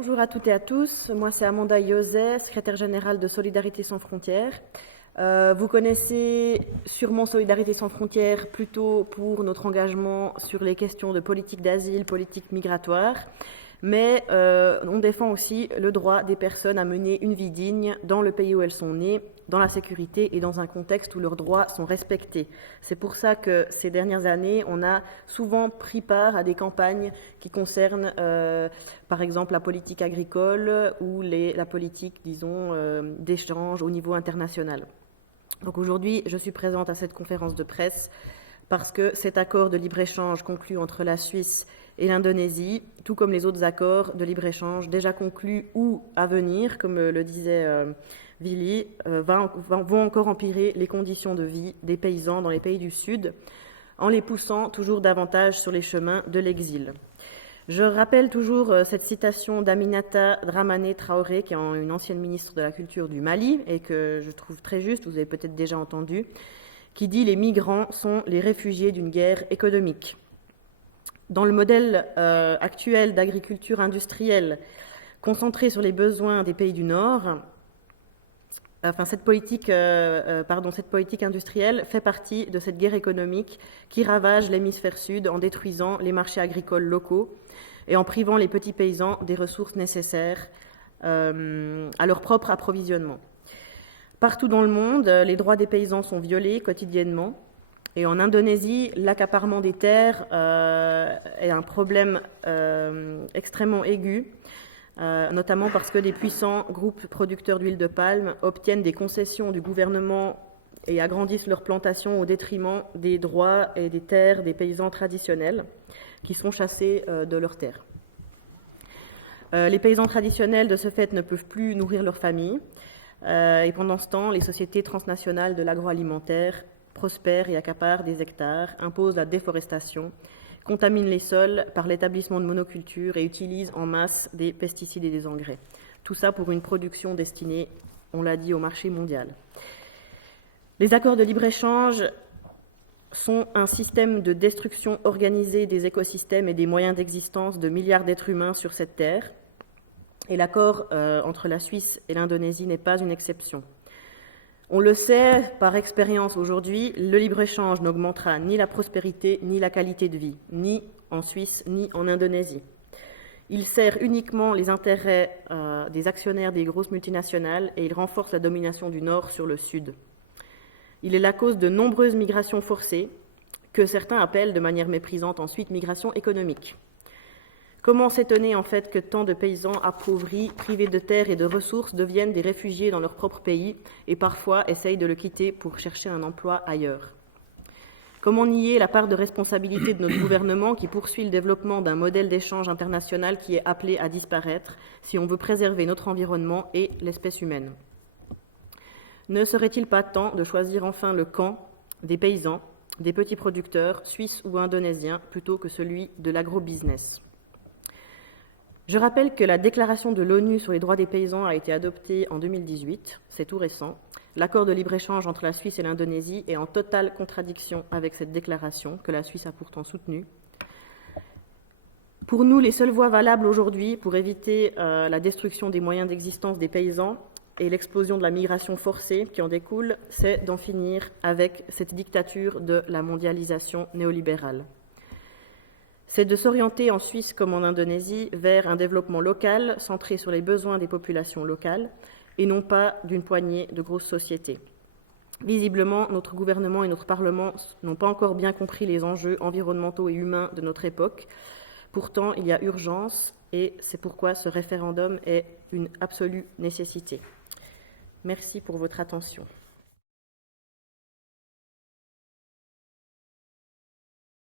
Bonjour à toutes et à tous, moi c'est Amanda Iosset, secrétaire générale de Solidarité sans frontières. Vous connaissez sûrement Solidarité sans frontières plutôt pour notre engagement sur les questions de politique d'asile, politique migratoire, mais on défend aussi le droit des personnes à mener une vie digne dans le pays où elles sont nées, dans la sécurité et dans un contexte où leurs droits sont respectés. C'est pour ça que ces dernières années, on a souvent pris part à des campagnes qui concernent, par exemple, la politique agricole ou la politique, disons, d'échange au niveau international. Donc aujourd'hui, je suis présente à cette conférence de presse parce que cet accord de libre-échange conclu entre la Suisse et l'Indonésie, tout comme les autres accords de libre-échange déjà conclus ou à venir, comme le disait Willy, vont encore empirer les conditions de vie des paysans dans les pays du Sud, en les poussant toujours davantage sur les chemins de l'exil. Je rappelle toujours cette citation d'Aminata Dramane Traoré, qui est une ancienne ministre de la Culture du Mali, et que je trouve très juste, vous avez peut-être déjà entendu, qui dit « Les migrants sont les réfugiés d'une guerre économique ». Dans le modèle actuel d'agriculture industrielle, concentré sur les besoins des pays du Nord, cette politique industrielle fait partie de cette guerre économique qui ravage l'hémisphère sud en détruisant les marchés agricoles locaux et en privant les petits paysans des ressources nécessaires à leur propre approvisionnement. Partout dans le monde, les droits des paysans sont violés quotidiennement. Et en Indonésie, l'accaparement des terres est un problème extrêmement aigu, notamment parce que des puissants groupes producteurs d'huile de palme obtiennent des concessions du gouvernement et agrandissent leurs plantations au détriment des droits et des terres des paysans traditionnels qui sont chassés de leurs terres. Les paysans traditionnels, de ce fait, ne peuvent plus nourrir leurs familles. Et pendant ce temps, les sociétés transnationales de l'agroalimentaire prospèrent et accaparent des hectares, imposent la déforestation, contaminent les sols par l'établissement de monocultures et utilisent en masse des pesticides et des engrais. Tout ça pour une production destinée, on l'a dit, au marché mondial. Les accords de libre-échange sont un système de destruction organisée des écosystèmes et des moyens d'existence de milliards d'êtres humains sur cette terre. Et l'accord entre la Suisse et l'Indonésie n'est pas une exception. On le sait par expérience aujourd'hui, le libre-échange n'augmentera ni la prospérité ni la qualité de vie, ni en Suisse ni en Indonésie. Il sert uniquement les intérêts des actionnaires des grosses multinationales et il renforce la domination du Nord sur le Sud. Il est la cause de nombreuses migrations forcées, que certains appellent de manière méprisante ensuite migration économique. Comment s'étonner en fait que tant de paysans appauvris, privés de terres et de ressources deviennent des réfugiés dans leur propre pays et parfois essayent de le quitter pour chercher un emploi ailleurs? Comment nier la part de responsabilité de notre gouvernement qui poursuit le développement d'un modèle d'échange international qui est appelé à disparaître si on veut préserver notre environnement et l'espèce humaine? Ne serait-il pas temps de choisir enfin le camp des paysans, des petits producteurs, suisses ou indonésiens, plutôt que celui de l'agrobusiness? Je rappelle que la déclaration de l'ONU sur les droits des paysans a été adoptée en 2018, c'est tout récent. L'accord de libre-échange entre la Suisse et l'Indonésie est en totale contradiction avec cette déclaration, que la Suisse a pourtant soutenue. Pour nous, les seules voies valables aujourd'hui pour éviter la destruction des moyens d'existence des paysans et l'explosion de la migration forcée qui en découle, c'est d'en finir avec cette dictature de la mondialisation néolibérale. C'est de s'orienter en Suisse comme en Indonésie vers un développement local centré sur les besoins des populations locales et non pas d'une poignée de grosses sociétés. Visiblement, notre gouvernement et notre Parlement n'ont pas encore bien compris les enjeux environnementaux et humains de notre époque. Pourtant, il y a urgence et c'est pourquoi ce référendum est une absolue nécessité. Merci pour votre attention.